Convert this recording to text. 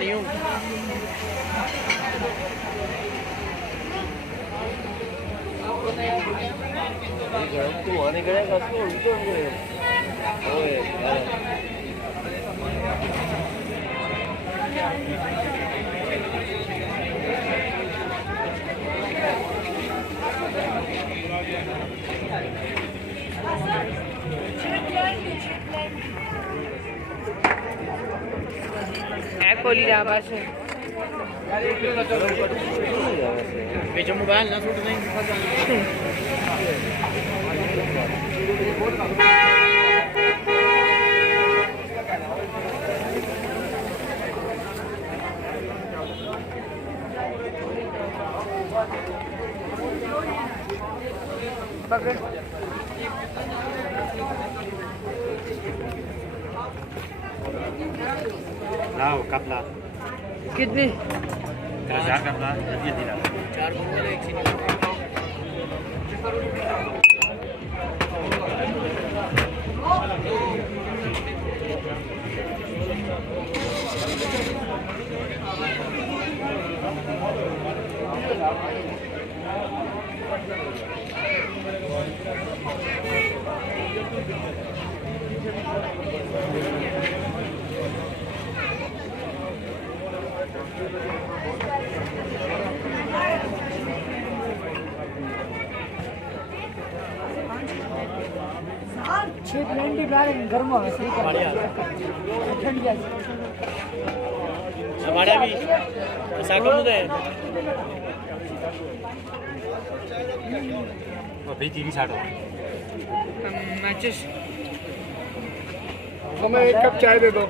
नहीं हूँ। तू आने करेगा तो ओए कोली बस बेचो मोबाइल ना छूट नहीं पकड़ लाओ कपला कितनी 1000 कपला ये दिला 4 बोतल एक चीनी गर्म हमारे भी साइकिल में दे वो भी चीनी छाड़ो मैचेस हमें एक कप चाय दे दो।